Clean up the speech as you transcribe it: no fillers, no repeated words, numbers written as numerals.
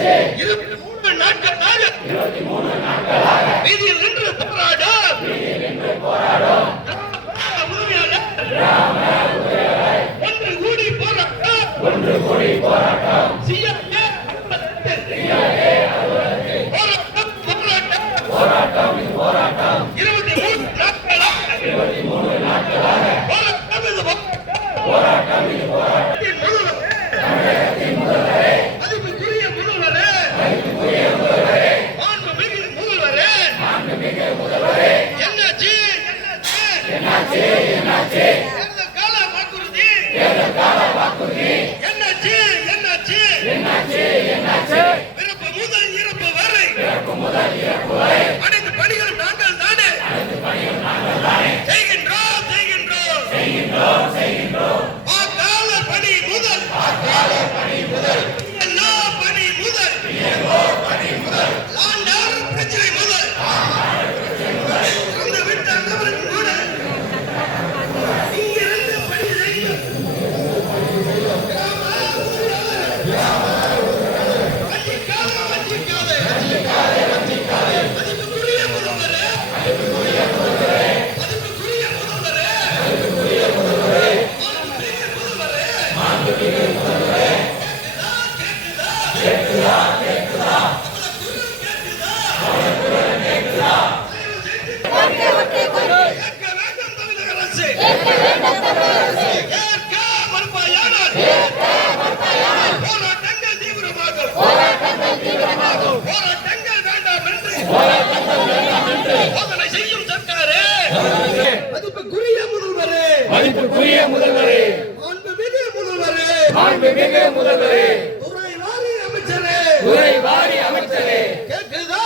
23 நாட்களாக வீதியில் நின்று போராடும் ஒன்று கூடி போராட்டம் போராட்டம் 23 நாட்களாக போராட்டம் இது மதிப்புக்குரிய முதல்வரே என்னாச்சு தேர்தல் கால வாக்குறுதி என்னாச்சு பிறப்பு முதல் இறப்பு வரை அனைத்து பணிகளும் நாங்கள் தானே செய்கின்றோம் வாக்காளர் பணி முதல் எல்லா பணி முதல் லாண்டர் பிரச்சனை முதல் இறந்து விட்ட நபருக்கு கூட இங்கிருந்து பணி செய்யும் மதிப்புக்குரிய முதல்வரே போராட்டங்கள் வேண்டாம் என்று சோதனை செய்யும் சர்க்காரே மதிப்புக்குரிய முதல்வரே மாண்புமிகு முதல்வரே துறை வாரி அமைச்சரே கேக்குதா